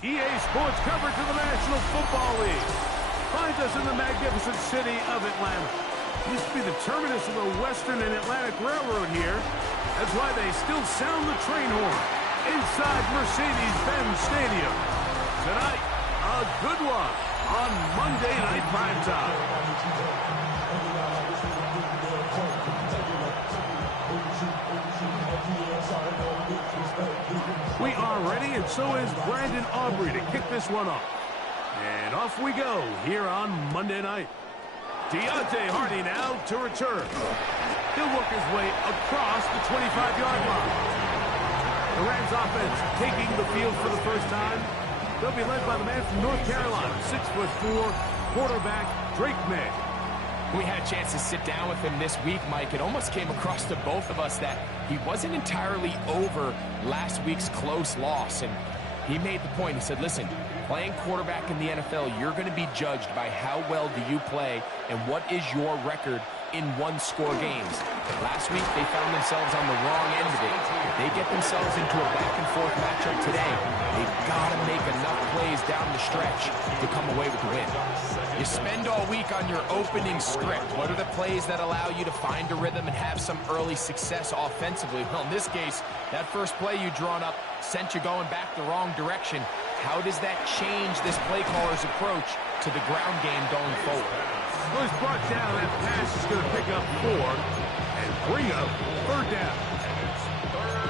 EA Sports coverage of the National Football League. Finds us in the magnificent city of Atlanta. Used to be the terminus of the Western and Atlantic Railroad here. That's why they still sound the train horn inside Mercedes-Benz Stadium. Tonight, a good one on Monday Night Primetime. We are ready, and so is Brandon Aubrey to kick this one off. And off we go here on Monday night. Deontay Hardy now to return. He'll work his way across the 25-yard line. The Rams offense taking the field for the first time. They'll be led by the man from North Carolina, 6'4", quarterback Drake May. We had a chance to sit down with him this week, Mike. It almost came across to both of us that he wasn't entirely over last week's close loss. And he made the point. He said, listen, playing quarterback in the NFL, you're going to be judged by how well do you play and what is your record in one-score games. Last week, they found themselves on the wrong end of it. If they get themselves into a back-and-forth matchup today, they've got to make enough plays down the stretch to come away with the win. You spend all week on your opening script. What are the plays that allow you to find a rhythm and have some early success offensively? Well, in this case, that first play you drawn up sent you going back the wrong direction. How does that change this play caller's approach to the ground game going forward? Well, he's brought down. That pass is going to pick up 4 and bring up third down.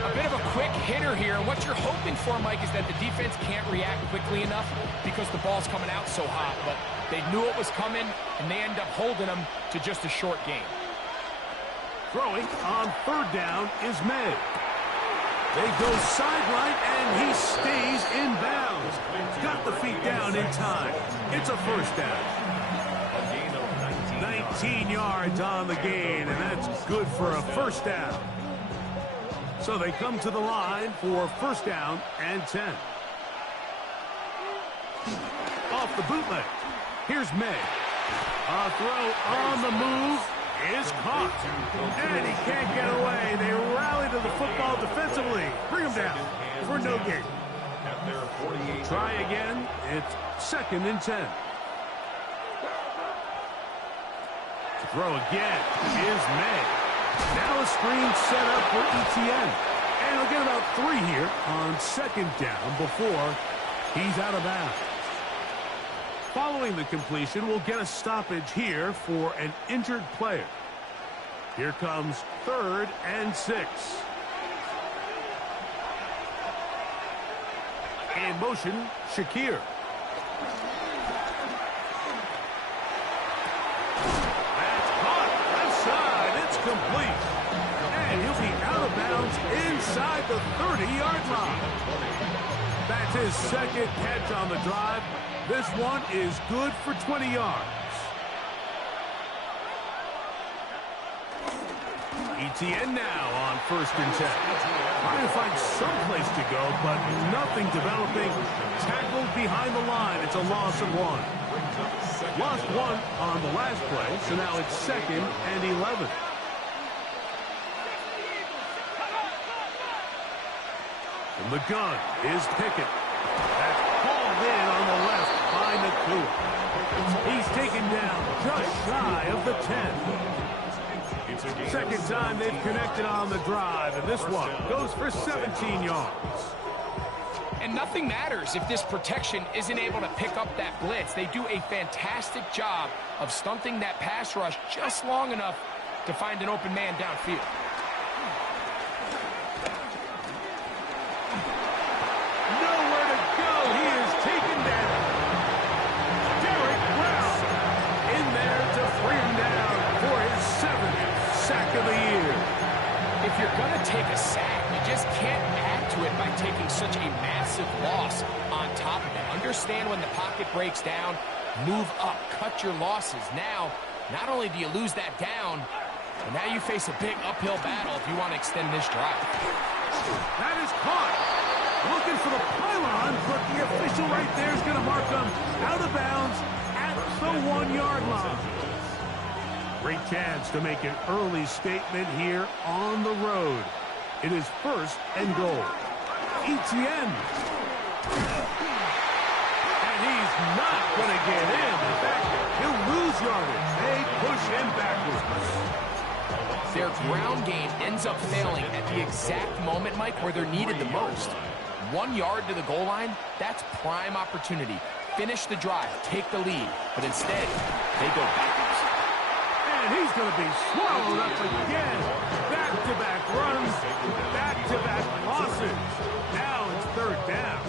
A bit of a quick hitter here. And what you're hoping for, Mike, is that the defense can't react quickly enough because the ball's coming out so hot. But they knew it was coming, and they end up holding them to just a short game. Throwing on third down is May. They go sideline, and he stays in bounds. Got the feet down in time. It's a first down. 19 yards on the gain, and that's good for a first down. So they come to the line for first down and 10. Off the bootleg. Here's May. A throw on the move is caught. And he can't get away. They rally to the football defensively. Bring him down for no gain. Try again. It's second and 10. To throw again is May. Now a screen set up for ETN. And he'll get about 3 here on second down before he's out of bounds. Following the completion, we'll get a stoppage here for an injured player. Here comes third and 6. In motion, Shakir. That's caught. Left side. It's complete. And he'll be out of bounds inside the 30-yard line. That's his second catch on the drive. This one is good for 20 yards. ETN now on first and 10. Trying to find some place to go, but nothing developing. Tackled behind the line. It's a loss of 1. Lost 1 on the last play, so now it's second and 11. From the gun is Pickett. That's called in on the left by Nakua. He's taken down just shy of the 10. Second time they've connected on the drive, and this one goes for 17 yards. And nothing matters if this protection isn't able to pick up that blitz. They do a fantastic job of stunting that pass rush just long enough to find an open man downfield. Nowhere to go. He is taken down. Derek Brown in there to bring him down for his 7th sack of the year. If you're going to take a sack, you just can't add to it by taking such a massive loss on top of it. Understand when the pocket breaks down, move up, cut your losses. Now, not only do you lose that down, but now you face a big uphill battle if you want to extend this drive. That is caught. Looking for the pylon, but the official right there is going to mark him out of bounds at the 1-yard line. Great chance to make an early statement here on the road. It is first and goal. ETN. ground game ends up failing at the exact moment, Mike, where they're needed the most. 1 yard to the goal line, that's prime opportunity. Finish the drive, take the lead, but instead, they go backwards. And he's going to be swallowed up again. Back-to-back runs, back-to-back losses. Now it's third down.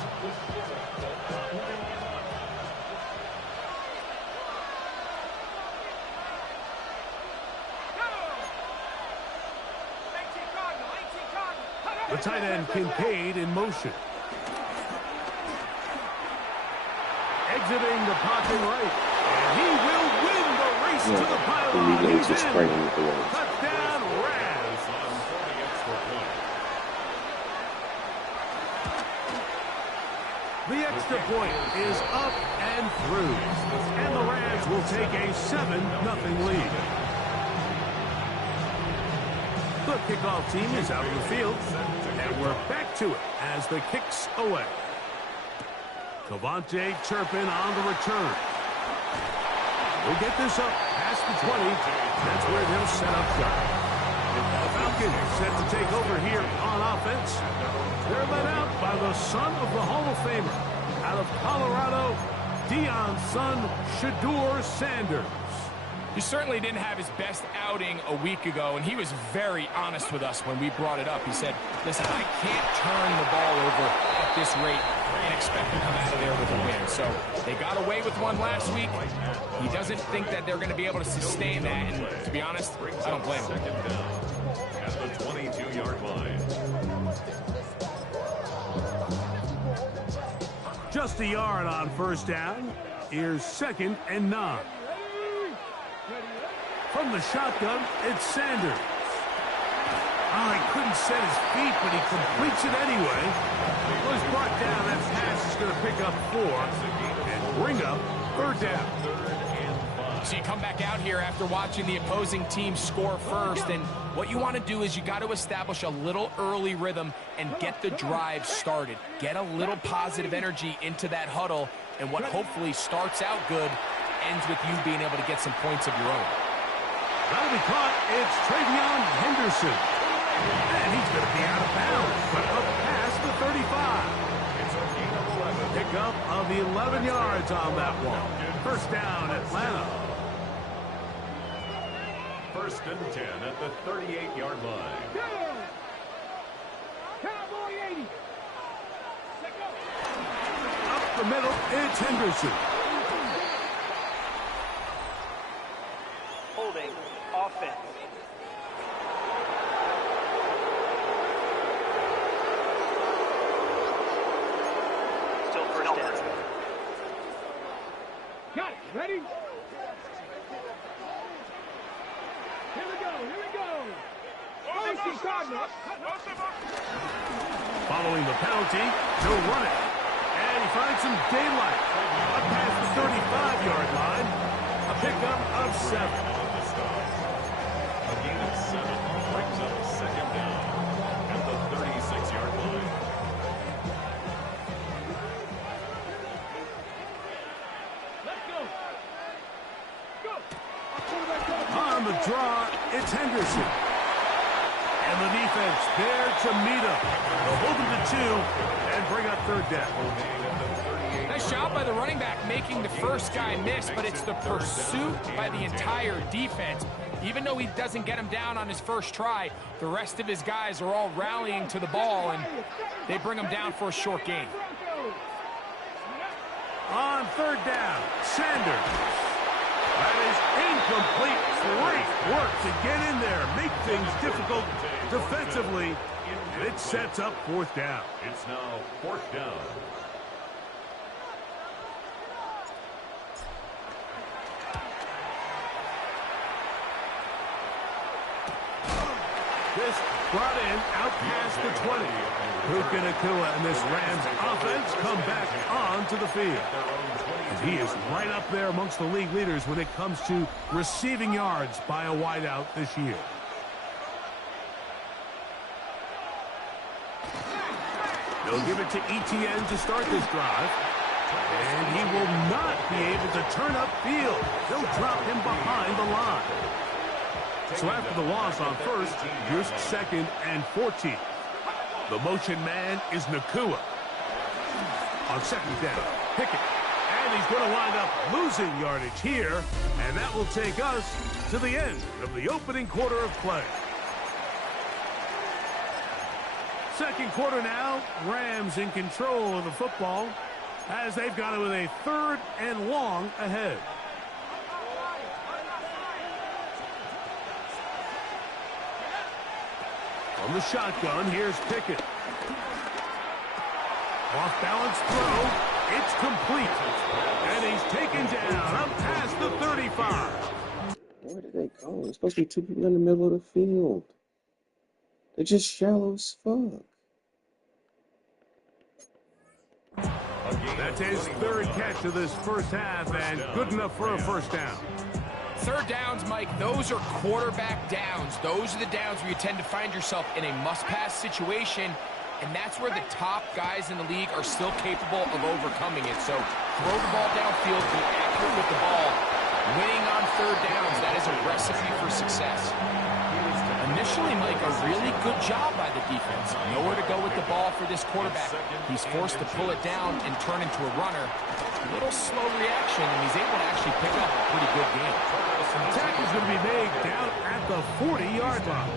The tight end Kincaid in motion. Exiting the pocket right. And he will win the race to the pylon. He's in. Touchdown, Rams. The extra point is up and through. And the Rams will take a 7-0 lead. The kickoff team is out of the field, and we're back to it as the kick's away. Cavante Turpin on the return. We'll get this up past the 20. That's where they'll set up shop. The Falcons set to take over here on offense. They're led out by the son of the Hall of Famer. Out of Colorado, Deion's son, Shedeur Sanders. He certainly didn't have his best outing a week ago, and he was very honest with us when we brought it up. He said, listen, I can't turn the ball over at this rate and expect to come out of there with a win. So they got away with one last week. He doesn't think that they're going to be able to sustain that, and to be honest, I don't blame him. At the 22-yard line. Just a yard on first down. Here's 2nd and 9. From the shotgun, it's Sanders. Oh, he couldn't set his feet, but he completes it anyway. Well, he's brought down. That pass is going to pick up 4 and bring up third down. So you come back out here after watching the opposing team score first, and what you want to do is you got to establish a little early rhythm and get the drive started. Get a little positive energy into that huddle, and what hopefully starts out good ends with you being able to get some points of your own. That'll be caught. It's Travion Henderson. And he's going to be out of bounds, but up past the 35. Pickup of 11 yards on that one. First down, Atlanta. 1st and 10 at the 38-yard line. Cowboy 80. Up the middle, it's Henderson. Holding offense. Still first down. Got it. Ready? Here we go. Here we go. Following the penalty, he'll run it. And he finds some daylight. Up past the 35-yard line. A pickup of 7. A gain of 7 brings up 2nd down at the 36-yard line. Let's go. Go. On the draw, it's Henderson. And the defense there to meet him. They'll hold him to 2 and bring up third down. Nice job by the running back making the first guy miss, but it's the pursuit by the entire defense. Even though he doesn't get him down on his first try, the rest of his guys are all rallying to the ball, and they bring him down for a short gain. On third down, Sanders. That is incomplete. Great work to get in there, make things difficult defensively, and it sets up 4th down. It's now 4th down. This brought in out past the 20. Puka Nacua and this Rams offense come back onto the field. And he is right up there amongst the league leaders when it comes to receiving yards by a wideout this year. They'll give it to Etienne to start this drive. And he will not be able to turn upfield. They'll drop him behind the line. So after the loss on first, here's 2nd and 14. The motion man is Nakua. On 2nd down, Pickett. And he's going to wind up losing yardage here. And that will take us to the end of the opening quarter of play. Second quarter now, Rams in control of the football as they've got it with a 3rd and long ahead. On the shotgun, here's Pickett. Off-balance throw. It's complete. And he's taken down up past the 35. Where did they go? There's supposed to be 2 people in the middle of the field. They're just shallow as fuck. That's his 3rd catch of this first half and good enough for a first down. 3rd downs, Mike, those are quarterback downs. Those are the downs where you tend to find yourself in a must-pass situation, and that's where the top guys in the league are still capable of overcoming it. So throw the ball downfield, be accurate with the ball. Winning on 3rd downs, that is a recipe for success. Initially, Mike, a really good job by the defense. Nowhere to go with the ball for this quarterback. He's forced to pull it down and turn into a runner. A little slow reaction, and he's able to actually pick up a pretty good game. The tackle's going to be made down at the 40-yard line.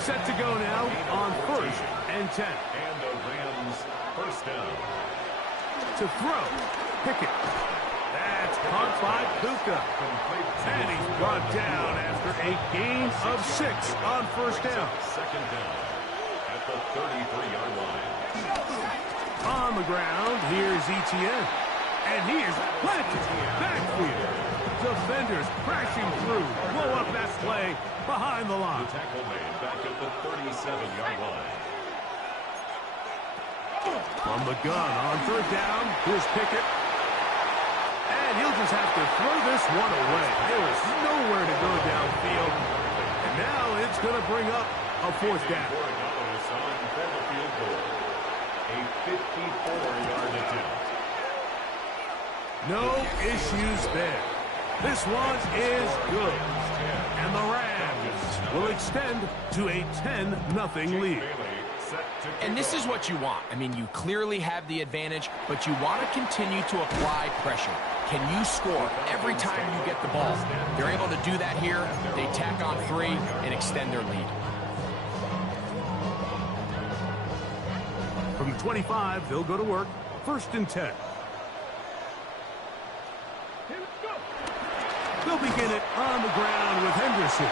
Set to go now on 1st and 10. And the Rams first down. To throw, Pickett. That's caught by Puka. And he's brought down after a gain of 6 on 1st down. 2nd down at the 33-yard line. On the ground, here's Etienne. And he is planted backfield. Defenders crashing through. Blow up that play behind the line. The tackle made back at the 37-yard line. From the gun on 3rd down, here's Pickett. And he'll just have to throw this one away. There is nowhere to go downfield. And now it's going to bring up a 4th down. A 54-yard attempt. No issues there. This one is good. And the Rams will extend to a 10-0 lead. And this is what you want. I mean, you clearly have the advantage, but you want to continue to apply pressure. Can you score every time you get the ball? They're able to do that here. They tack on 3 and extend their lead. From 25, they'll go to work. 1st and 10. They'll begin it on the ground with Henderson.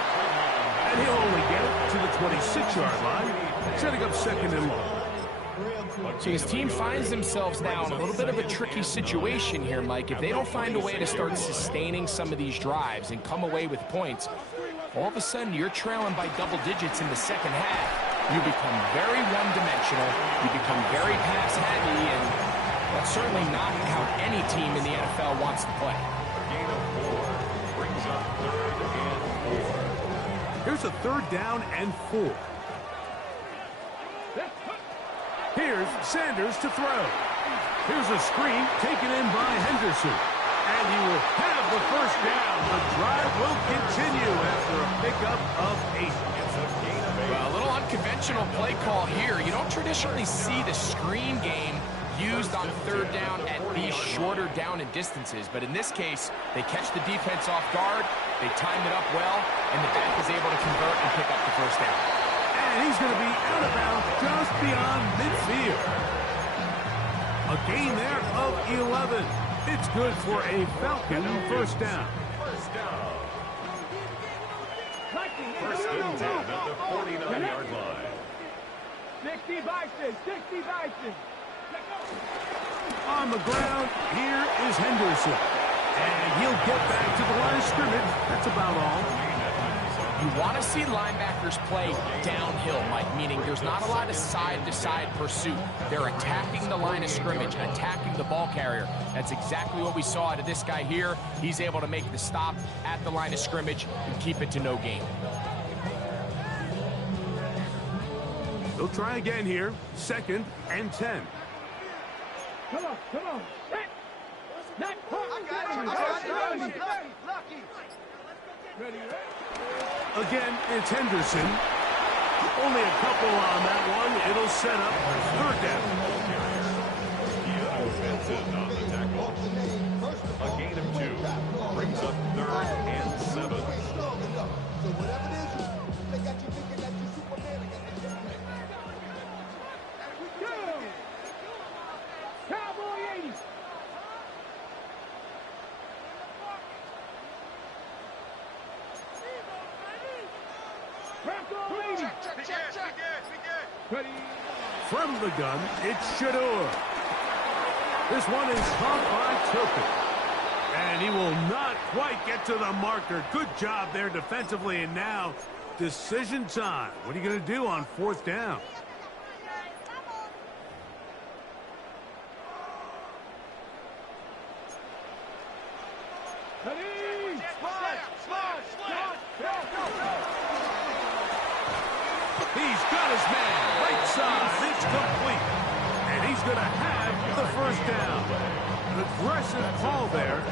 And he'll only get it to the 26-yard line, setting up 2nd and long. So his team finds themselves now in a little bit of a tricky situation here, Mike. If they don't find a way to start sustaining some of these drives and come away with points, all of a sudden you're trailing by double digits in the 2nd half. You become very one-dimensional. You become very pass-heavy, and that's certainly not how any team in the NFL wants to play. Gain of 4 brings up 3rd and 4. Here's a 3rd down and 4. Here's Sanders to throw. Here's a screen taken in by Henderson. And he will have the 1st down. The drive will continue after a pickup of 8. It's a gain of 8. Well, a little unconventional play call here. You don't traditionally see the screen game used on 3rd down at these shorter down and distances. But in this case, they catch the defense off guard, they time it up well, and the back is able to convert and pick up the 1st down. And he's going to be out of bounds just beyond midfield. A gain there of 11. It's good for a Falcon 1st down. First down. 1st and 10 at the 49-yard line. 60 Vikings, 60 Vikings. On the ground, here is Henderson. And he'll get back to the line of scrimmage. That's about all. You want to see linebackers play downhill, Mike, meaning there's not a lot of side-to-side pursuit. They're attacking the line of scrimmage, attacking the ball carrier. That's exactly what we saw out of this guy here. He's able to make the stop at the line of scrimmage and keep it to no gain. They'll try again here. 2nd and 10. Come on, come on. Set. Lucky. Again, it's Henderson. Only a couple on that one. It'll set up third down. Fits in on the tackle. A gain of 2 brings up 3rd and 7. Cowboy 80. From the gun, it's Shador. This one is caught by Turpin. And he will not quite get to the marker. Good job there defensively. And now, decision time. What are you going to do on 4th down? He's got his man. Right side. It's complete. And he's going to have the first down. An aggressive call there.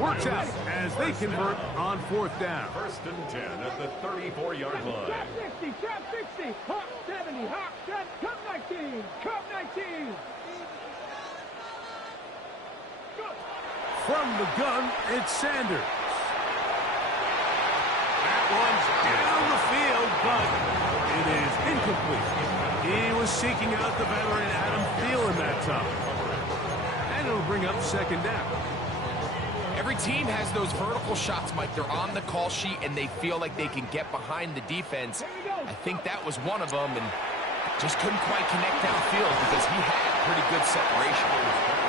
Works out as they convert on 4th down. 1st and 10 at the 34-yard line. Top 60, top 60, hop 70, hop 10, cup 19, cup 19. Go. From the gun, it's Sanders. That one's down the field, but it is incomplete. He was seeking out the veteran Adam Thielen that time. And it'll bring up 2nd down. Every team has those vertical shots, Mike. They're on the call sheet, and they feel like they can get behind the defense. I think that was one of them, and just couldn't quite connect downfield because he had pretty good separation.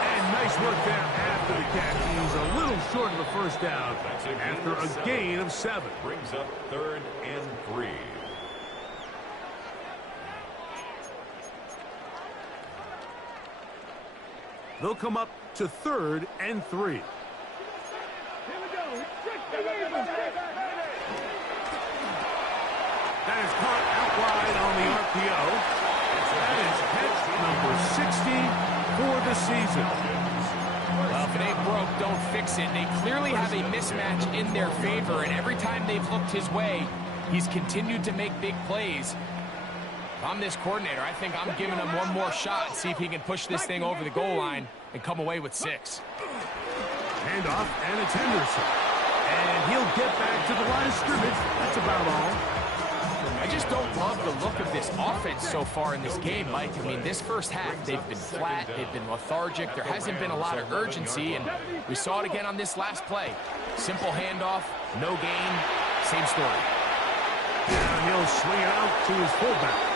And nice work there after the catch. He's a little short of the first down after a gain of 7. Brings up 3rd and 3. They'll come up to 3rd and 3. Here we go. 60 Ravens. That is caught out wide on the RPO. That is catch number 60 for the season. Well, if it ain't broke, don't fix it. They clearly have a mismatch in their favor, and every time they've looked his way, he's continued to make big plays. If I'm this coordinator, I think I'm giving him one more shot and see if he can push this thing over the goal line and come away with 6. Handoff, and it's Henderson. And he'll get back to the line of scrimmage. That's about all. I just don't love the look of this offense so far in this game, Mike. I mean, this first half, they've been flat, they've been lethargic, there hasn't been a lot of urgency, and we saw it again on this last play. Simple handoff, no gain, same story. Now he'll swing it out to his fullback.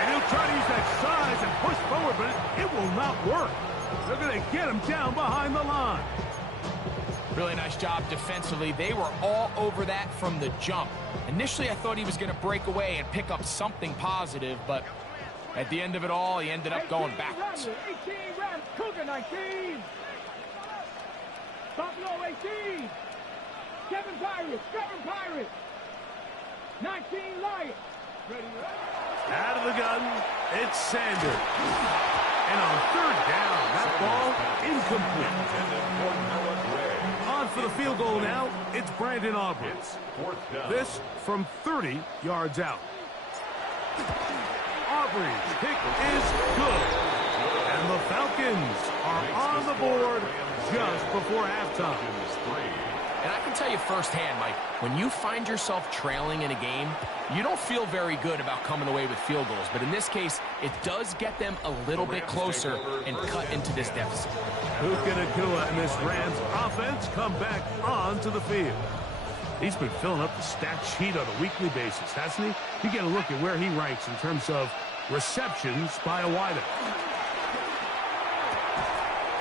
And he'll try to use that size and push forward, but it will not work. They're going to get him down behind the line. Really nice job defensively. They were all over that from the jump. Initially, I thought he was going to break away and pick up something positive, but at the end of it all, he ended up going backwards. 18 Rams, Cougar 19. Buffalo 18. Kevin Pirates. 19 Lions. Out of the gun, it's Sanders. And on 3rd down, that ball incomplete. On for the field goal now, it's Brandon Aubrey. This from 30 yards out. Aubrey's kick is good. And the Falcons are on the board just before halftime. And I can tell you firsthand, Mike, when you find yourself trailing in a game, you don't feel very good about coming away with field goals. But in this case, it does get them a little bit closer and cut into this deficit. Puka Nacua and this Rams offense come back onto the field. He's been filling up the stat sheet on a weekly basis, hasn't he? You get a look at where he ranks in terms of receptions by a wideout.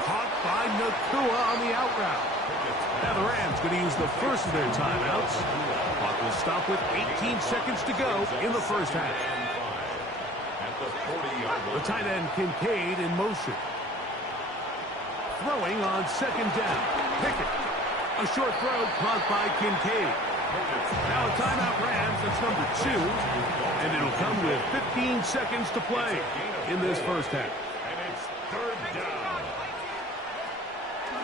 Caught by Nacua on the out route. Now the Rams going to use the first of their timeouts. Clock will stop with 18 seconds to go in the first half. The tight end Kincaid in motion. Throwing on 2nd down. Pickett. A short throw caught by Kincaid. Now a timeout Rams. That's number 2. And it'll come with 15 seconds to play in this first half. And it's 3rd down.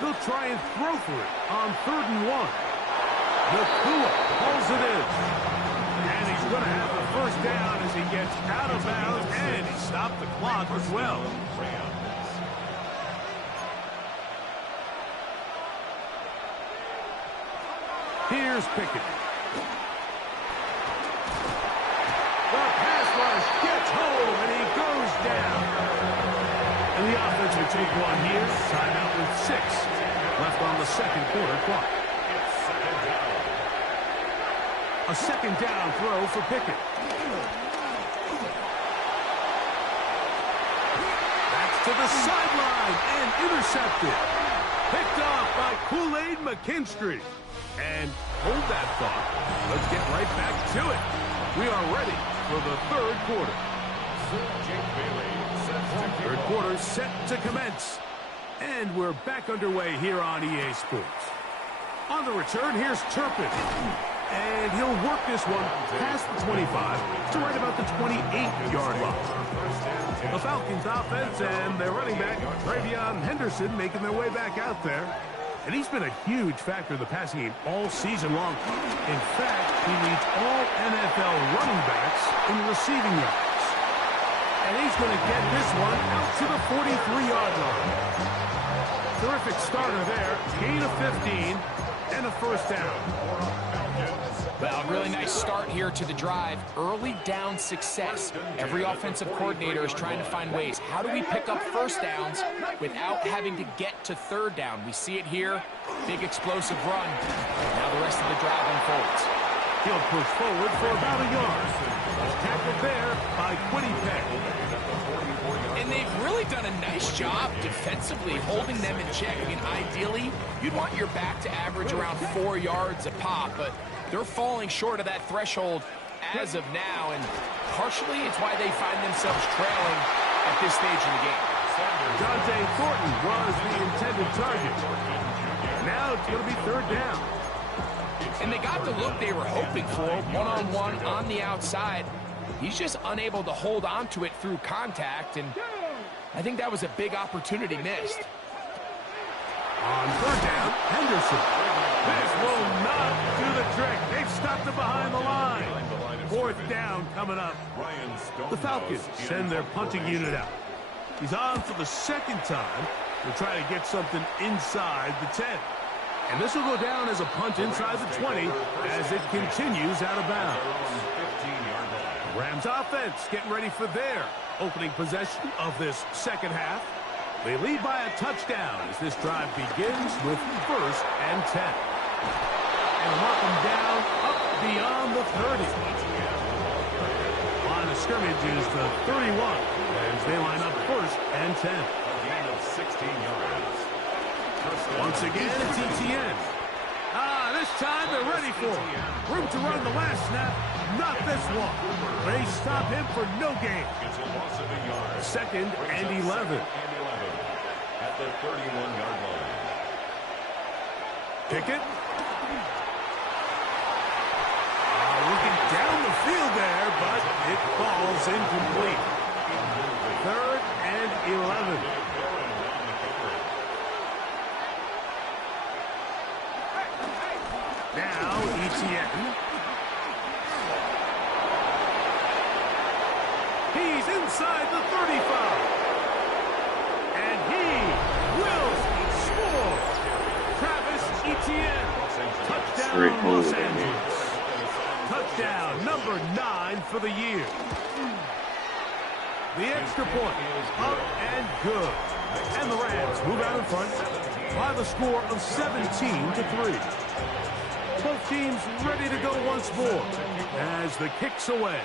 They'll try and throw for it on 3rd and 1. Nakua pulls it in. And he's going to have the first down as he gets out of bounds, and he stopped the clock as well. Here's Pickett. The pass rush gets home, and he goes down. And the offense will take one here. Timeout with 6 left on the second quarter clock. A second down throw for Pickett. That's to the sideline and intercepted. Picked off by Kool-Aid McKinstry. And hold that thought. Let's get right back to it. We are ready for the third quarter. Third quarter set to commence. And we're back underway here on EA Sports. On the return, here's Turpin. And he'll work this one past the 25 to right about the 28-yard line. The Falcons offense and their running back, Travion Henderson, making their way back out there. And he's been a huge factor in the passing game all season long. In fact, he leads all NFL running backs in receiving yards. And he's going to get this one out to the 43-yard line. Terrific starter there. Gain of 15 and a first down. Well, really nice start here to the drive. Early down success. Every offensive coordinator is trying to find ways. How do we pick up first downs without having to get to third down? We see it here. Big explosive run. Now the rest of the drive unfolds. He'll push forward for about a yard. Tackled there by Quinnipiac. And they've really done a nice job defensively holding them in check. I mean, ideally, you'd want your back to average around 4 yards a pop, but they're falling short of that threshold as of now, and partially it's why they find themselves trailing at this stage in the game. Dante Thornton was the intended target. Now it's going to be third down. And they got the look they were hoping for, one-on-one on the outside. He's just unable to hold on to it through contact, and I think that was a big opportunity missed. On third down, Henderson. This will not do the trick. They've stopped him behind the line. Fourth down coming up. The Falcons send their punting unit out. He's on for the second time to try to get something inside the 10. And this will go down as a punt inside the 20 as it continues out of bounds. Rams offense getting ready for their opening possession of this second half. They lead by a touchdown as this drive begins with 1st and 10. And mark them down up beyond the 30. Line of scrimmage is the 31 as they line up 1st and 10. A gain of 16 yards. Once again, it's ETN. This time they're ready for it. Room to run the last snap, not this one. They stop him for no gain. It's a loss of a yard. 2nd and 11. At the 31-yard line. Pickett. Looking down the field there, but it falls incomplete. 3rd and 11. Now, ETN. He's inside the 35. And he will score. Travis Etienne. Touchdown, Los Angeles. Touchdown, number 9 for the year. The extra point is up and good. And the Rams move out in front by the score of 17-3. Both teams ready to go once more as the kick's away.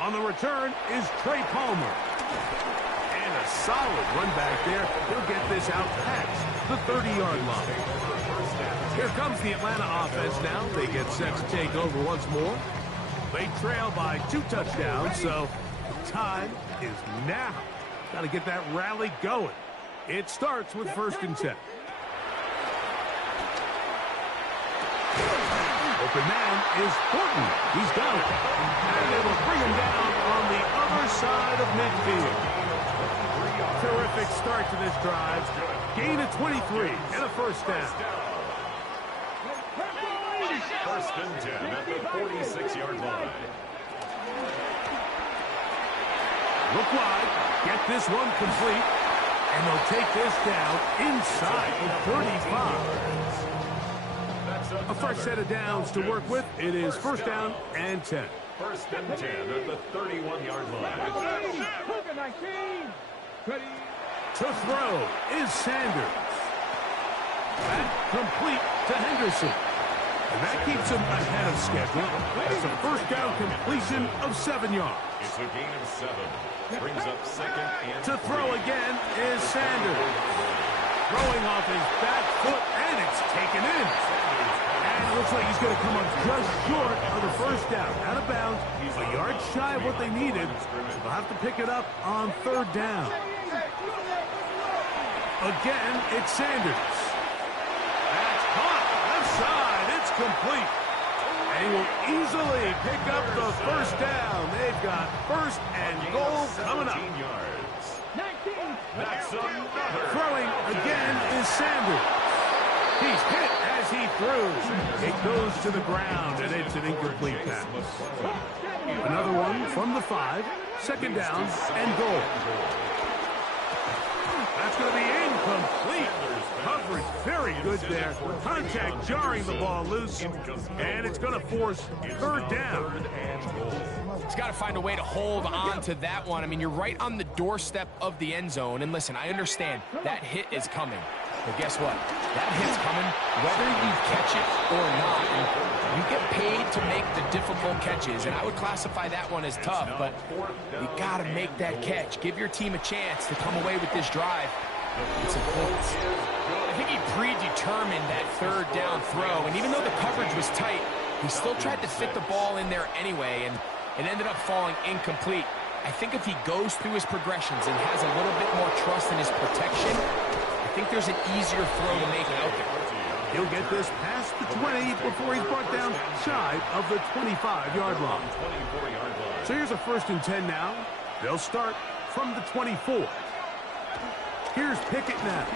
On the return is Trey Palmer. And a solid run back there. He'll get this out past the 30-yard line. Here comes the Atlanta offense now. They get set to take over once more. They trail by 2 touchdowns, so time is now. Got to get that rally going. It starts with 1st and 10. Open man is Thornton. He's got it. And they will bring him down on the other side of midfield. Terrific start to this drive. Gain of 23 and a first down. First and 10 at the 46-yard line. Look wide. Get this one complete. And they'll take this down inside the 35. A fresh set of downs to work with. It is first down and 10. First and 10 at the 31-yard line. To throw is Sanders. That complete to Henderson. And that keeps him ahead of schedule. It's a first down completion of 7 yards. It's a gain of 7. Brings up second and to throw again is Sanders. Throwing off his back foot, and it's taken in. And it looks like he's going to come up just short of the first down. Out of bounds, a yard shy of what they needed. They'll have to pick it up on third down. Again, it's Sanders. That's caught. Left side. It's complete. And he will easily pick up the first down. They've got first and goal coming up. Yards. That's another. Throwing again is Sanders. He's hit as he throws. It goes to the ground, and it's an incomplete pass. Another one from the 5. Second down and goal. That's going to be incomplete. Coverage very good there. Contact jarring the ball loose, and it's going to force third down. He's got to find a way to hold on to that one. I mean, you're right on the doorstep of the end zone. And listen, I understand that hit is coming. But guess what? That hit's coming whether you catch it or not. And you get paid to make the difficult catches. And I would classify that one as tough. But you got to make that catch. Give your team a chance to come away with this drive. It's important. I think he predetermined that third down throw. And even though the coverage was tight, he still tried to fit the ball in there anyway. And it ended up falling incomplete. I think if he goes through his progressions and has a little bit more trust in his protection, I think there's an easier throw to make out there. He'll get this past the 20 before he's brought down shy of the 25-yard line. So here's a first and 10 now. They'll start from the 24. Here's Pickett now.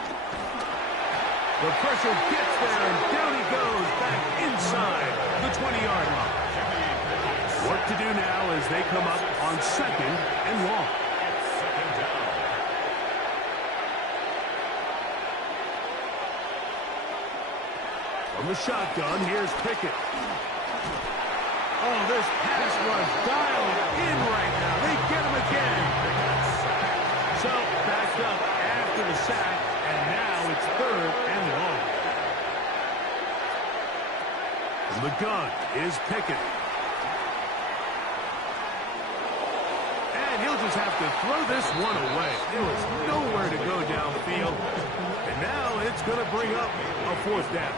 The pressure gets there, and down he goes back inside the 20-yard line. What to do now as they come up on second and long. From the shotgun, here's Pickett. Oh, this pass rush dialed in right now. They get him again. So, backed up after the sack, and now it's third and long. From the gun is Pickett. And he'll just have to throw this one away. There was nowhere to go downfield. And now it's going to bring up a fourth down.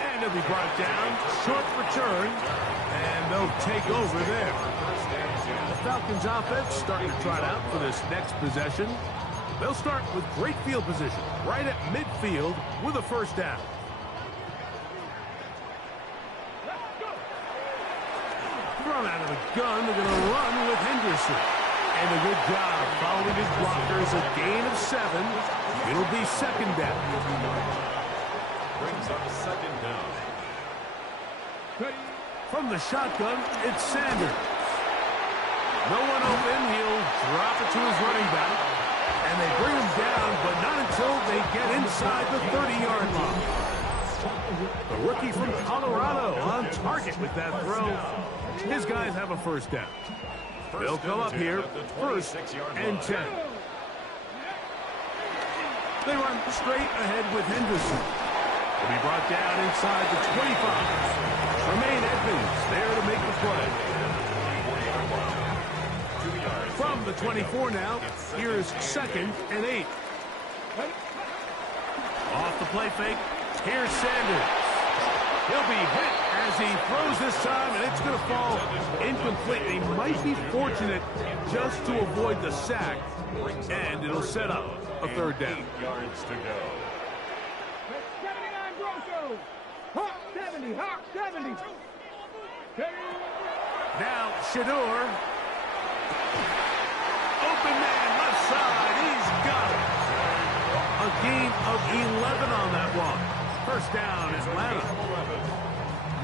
And he'll be brought down. Short return. And they'll take over there. The Falcons offense starting to trot out for this next possession. They'll start with great field position right at midfield with a first down. Thrown out of the gun, they're going to run with Henderson. And a good job following his blockers, a gain of 7. It'll be second down. Brings up second down. From the shotgun, it's Sanders. No one open, he'll drop it to his running back. And they bring him down, but not until they get inside the 30-yard line. The rookie from Colorado on target with that throw. His guys have a first down. They'll come up here, first and 10. They run straight ahead with Henderson. He'll be brought down inside the 25. Tremaine Edmonds there to make the play. From the 24 now, here's second and 8. Off the play fake, here's Sanders. He'll be hit as he throws this time, and it's going to fall incomplete. He might be fortunate just to avoid the sack, and it'll set up a third down. 8 yards to go. 79 Broncos. Hawk 70, Hawk 70. Now, Shador. Open man, left side. He's got it. A gain of 11 on that one. First down, Atlanta.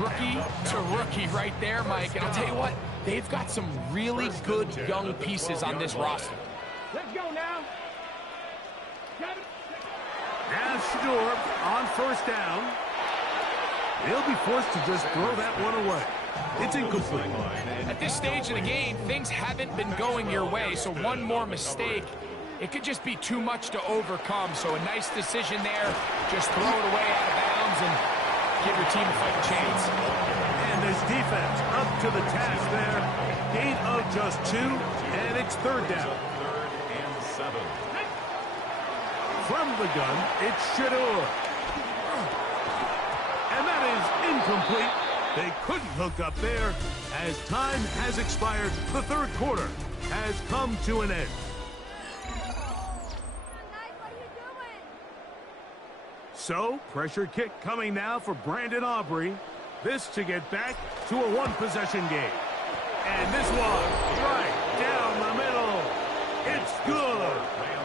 Rookie to rookie right there, Mike. And I'll tell you what, they've got some really good young pieces on this roster. Let's go now. Now Shador on first down. He'll be forced to just throw that one away. It's incomplete. At this stage of the game, things haven't been going your way, so one more mistake, it could just be too much to overcome. So a nice decision there. Just throw it away out of bounds and give your team a fighting chance. And this defense up to the task there. Gain of just 2, and it's third down. 3rd and 7. From the gun, it's Shador. And that is incomplete. They couldn't hook up there as time has expired. The third quarter has come to an end. So, pressure kick coming now for Brandon Aubrey. This to get back to a one-possession game. And this one, right down the middle. It's good.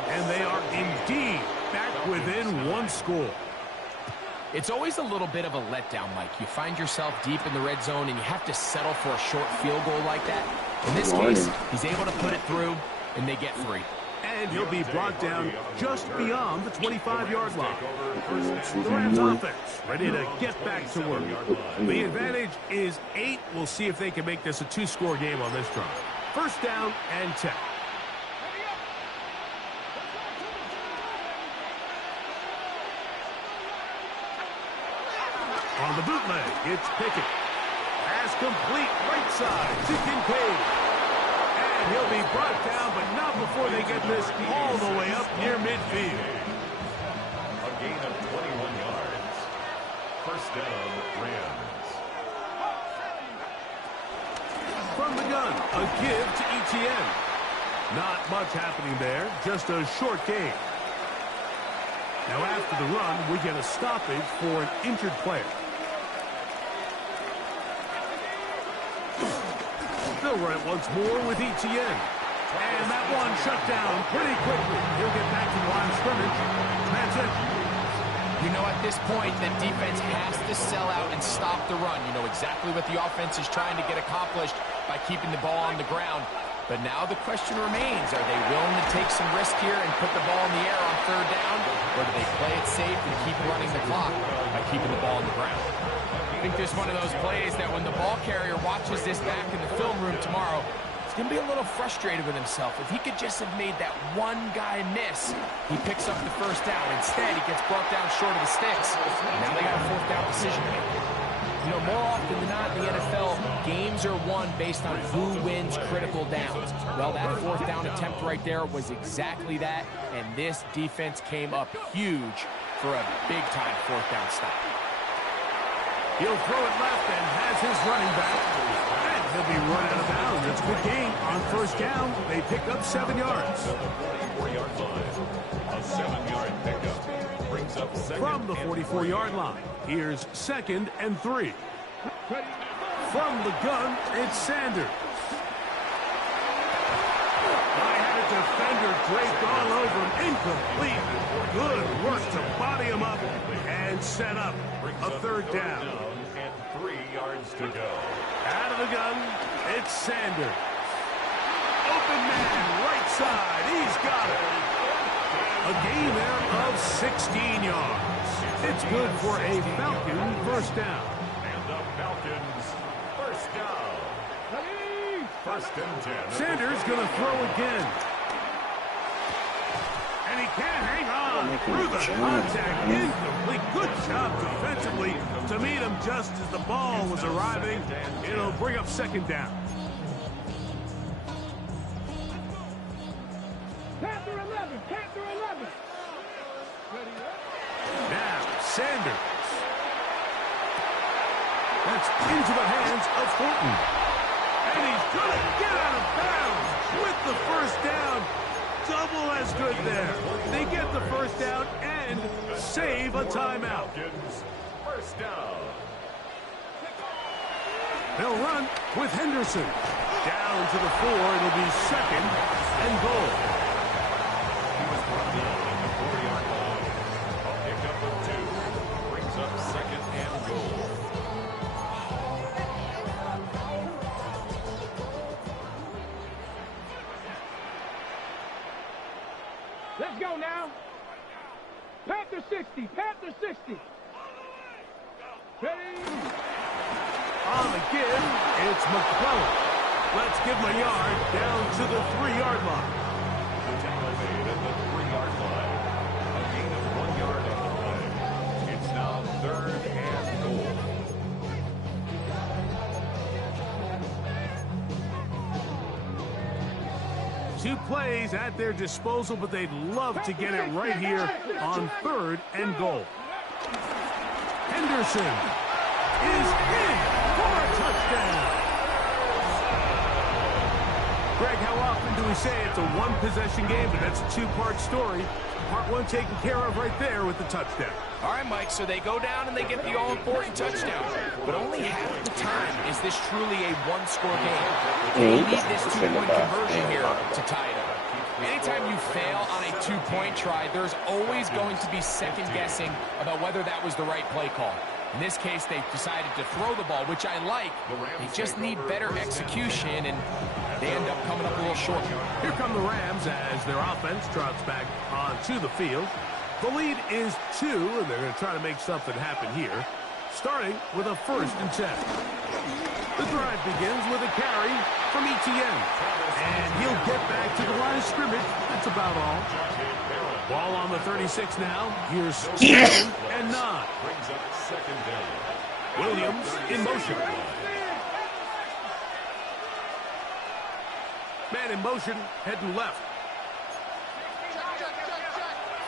And they are indeed back within one score. It's always a little bit of a letdown, Mike. You find yourself deep in the red zone, and you have to settle for a short field goal like that. In this case, he's able to put it through, and they get free. And he'll be brought down just beyond the 25-yard line. The Rams offense ready to get back to work. The advantage is 8. We'll see if they can make this a 2-score game on this drive. First down and 10. On the bootleg, it's Pickett. Pass complete right side to Kincaid. And he'll be brought down, but not before they get this all the way up near midfield. A gain of 21 yards. First down, Rams. From the gun, a give to Etienne. Not much happening there, just a short gain. Now after the run, we get a stoppage for an injured player. They'll run it once more with Etienne. And that one shut down pretty quickly. He'll get back to the line of scrimmage. That's it. You know, at this point, the defense has to sell out and stop the run. You know exactly what the offense is trying to get accomplished by keeping the ball on the ground. But now the question remains, are they willing to take some risk here and put the ball in the air on third down? Or do they play it safe and keep running the clock by keeping the ball on the ground? I think there's one of those plays that when the ball carrier watches this back in the film room tomorrow, he's going to be a little frustrated with himself. If he could just have made that one guy miss, he picks up the first down. Instead, he gets brought down short of the sticks. Now they got a fourth down decision to make. You know, more often than not in the NFL, games are won based on who wins critical downs. Well, that fourth down attempt right there was exactly that, and this defense came up huge for a big-time fourth down stop. He'll throw it left and has his running back. And he'll be run out of bounds. It's a good gain. On first down, they pick up 7 yards. 44-yard line. A 7-yard pickup brings up second. From the 44-yard line, here's 2nd and 3. From the gun, it's Sanders. I had a defender draped all over him. Incomplete. Good work to body him up and set up a third down. And 3 yards to go. Out of the gun, it's Sanders. Open man, right side. He's got it. A gain there of 16 yards. It's good for a Falcon first down. And the Falcons first down. First and 10. Sanders going to throw again. And he can't hang on through the contact. Incomplete. Good job defensively to meet him just as the ball was arriving. It'll bring up second down. Panther 11, Panther 11. Now, Sanders. That's into the hands of Thornton. And he's going to get out of bounds with the first down. Double as good there. They get the first down and save a timeout. First down. They'll run with Henderson. Down to the 4. It'll be 2nd and goal. 60. Panther 60. Ready? On the give, it's McClellan. Let's give him a yard down to the 3-yard line. The tackle made at the 3-yard line. A gain of 1 yard on the play. It's now 3rd and goal. Two plays at their disposal, but they'd love to get it right here on 3rd and goal. Henderson is in for a touchdown. Greg, how often do we say it's a one-possession game, but that's a two-part story? Part one taken care of right there with the touchdown. All right, Mike, so they go down and they get the all-important touchdown. But only half the time is this truly a one-score game. They need this two-point conversion here to tie it up. Anytime you fail on a two-point try, there's always going to be second-guessing about whether that was the right play call. In this case, they decided to throw the ball, which I like. They just need better execution, and they end up coming up a little short. Here come the Rams as their offense trots back onto the field. The lead is 2, and they're going to try to make something happen here, starting with a 1st and 10. The drive begins with a carry from Etienne, and he'll get back to the line of scrimmage. That's about all. Ball on the 36 now. Here's 2nd and 9. Brings up 2nd down. Williams in motion. Man in motion, heading left.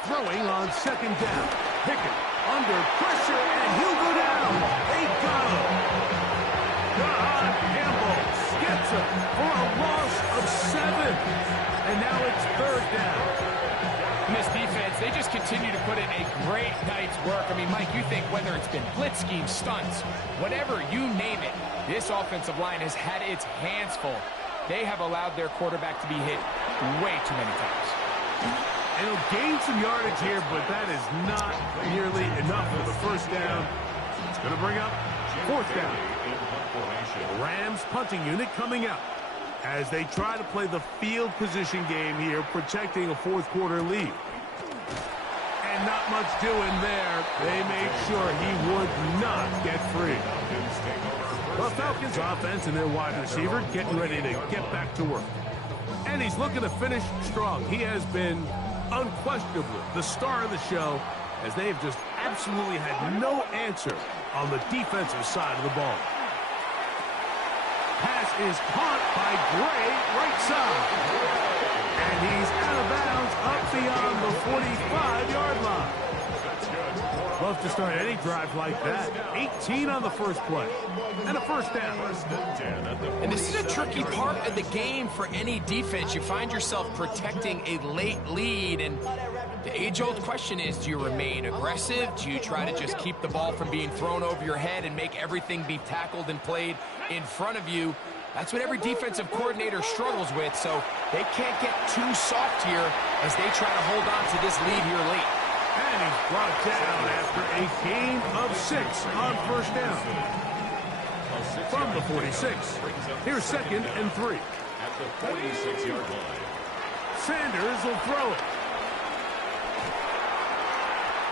Throwing on 2nd down. Pickett under pressure, and he'll go down. They got him. God, Campbell gets him for a loss of 7. And now it's 3rd down. In this defense, they just continue to put in a great night's work. I mean, Mike, you think whether it's been blitz schemes, stunts, whatever, you name it, this offensive line has had its hands full. They have allowed their quarterback to be hit way too many times. And he'll gain some yardage here, but that is not nearly enough for the 1st down. It's going to bring up 4th down. The Rams punting unit coming out as they try to play the field position game here, protecting a 4th quarter lead. And not much doing there. They made sure he would not get free. The Falcons offense and their wide receiver getting ready to get back to work. And he's looking to finish strong. He has been unquestionably the star of the show, as they have just absolutely had no answer on the defensive side of the ball. Pass is caught by Gray, right side. And he's out of bounds up beyond the 45-yard line. Love to start any drive like that. 18 on the first play. And a 1st down. And this is a tricky part of the game for any defense. You find yourself protecting a late lead, and the age-old question is, do you remain aggressive? Do you try to just keep the ball from being thrown over your head and make everything be tackled and played in front of you? That's what every defensive coordinator struggles with, so they can't get too soft here as they try to hold on to this lead here late. And he's brought down after a gain of 6 on 1st down. From the 46. Here's 2nd and 3. At the 46-yard line. Sanders will throw it.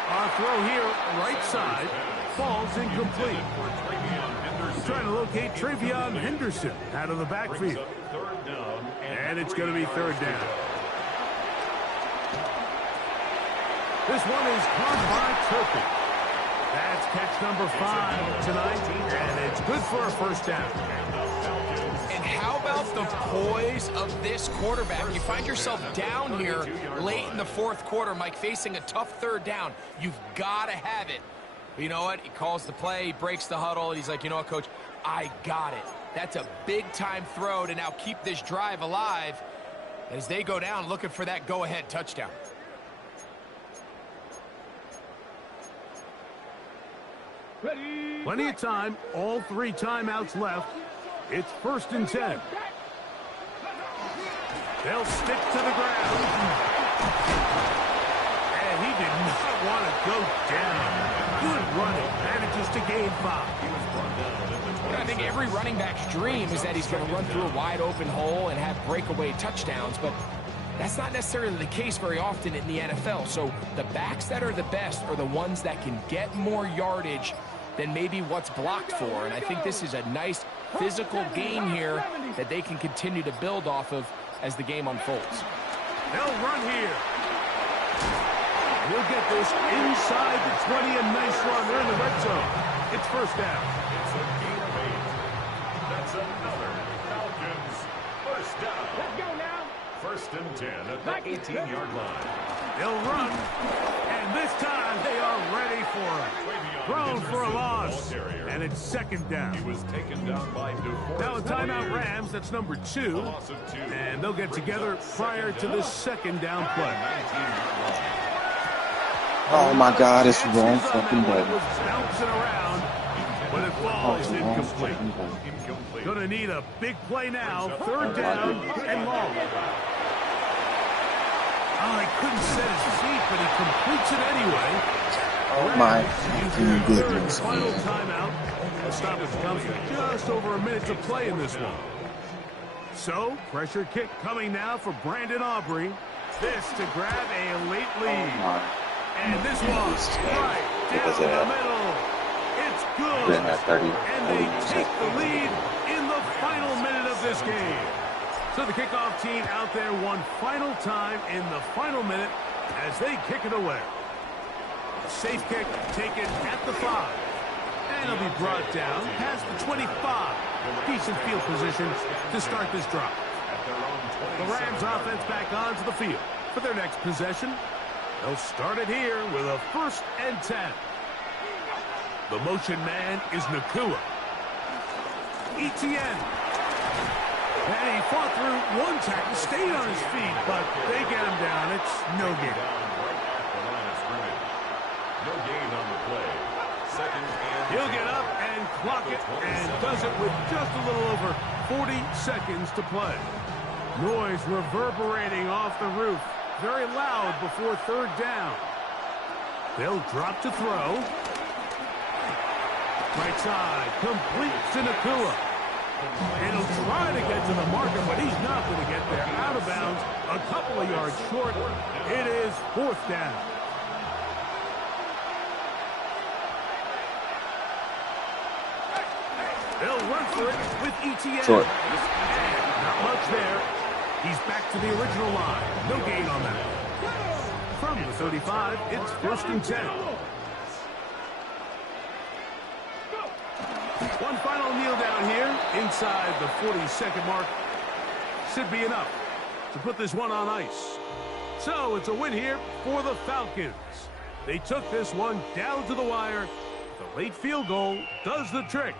Our throw here, right side, falls incomplete. Trying to locate Travion Henderson out of the backfield. And it's going to be 3rd down. This one is caught by Turpin. That's catch number 5 tonight, and it's good for a 1st down. And how about the poise of this quarterback? You find yourself down here late in the 4th quarter, Mike, facing a tough 3rd down. You've got to have it. But you know what? He calls the play, he breaks the huddle, and he's like, you know what, Coach? I got it. That's a big-time throw to now keep this drive alive as they go down looking for that go-ahead touchdown. Plenty of time, all 3 timeouts left. It's 1st and 10. They'll stick to the ground. And he did not want to go down. Good running, manages to gain 5. I think every running back's dream is that he's going to run through a wide open hole and have breakaway touchdowns, but That's not necessarily the case very often in the NFL. So the backs that are the best are the ones that can get more yardage than maybe what's blocked for. And I think this is a nice physical game here that they can continue to build off of as the game unfolds. They'll run here. He'll get this inside the 20, a nice run. They're in the red zone. It's first down. It's a gain of 8. That's another Falcons first down. Let's go now. First and 10 at the 18-yard line. They'll run, and this time they are ready for it. Thrown for a loss, and it's second down. He was taken down by DeForest. Now a timeout Rams, that's number 2, and they'll get together prior to this second down play. Oh my God, it's wrong fucking button. Bouncing around, but it falls incomplete. Gonna need a big play now, third down and long. Oh, he couldn't set his feet, but he completes it anyway. Oh my goodness. Final timeout. The stoppage comes with just over a minute to play in this one. So, pressure kick coming now for Brandon Aubrey. This to grab a late lead. And this one, right down the middle. It's good. And they take the lead in the final minute of this game. So the kickoff team out there one final time in the final minute as they kick it away. Safe kick taken at the 5. And it'll be brought down past the 25. Decent field position to start this drive. The Rams offense back onto the field for their next possession. They'll start it here with a 1st and 10. The motion man is Nakua. Etienne. And he fought through one tackle, stayed on his feet, but they get him down. It's no gain. No gain on the play. Second and He'll get up and clock it, and does it with just a little over 40 seconds to play. Noise reverberating off the roof. Very loud before third down. They'll drop to throw. Right side, complete to Nakua. And he'll try to get to the marker, but he's not going to get there. Out of bounds, a couple of yards short. It is 4th down. They'll run for it with Etienne. Short. Not much there. He's back to the original line. No gain on that. From the 35, it's 1st and 10. One final kneel down here inside the 40-second mark. Should be enough to put this one on ice. So it's a win here for the Falcons. They took this one down to the wire. The late field goal does the trick.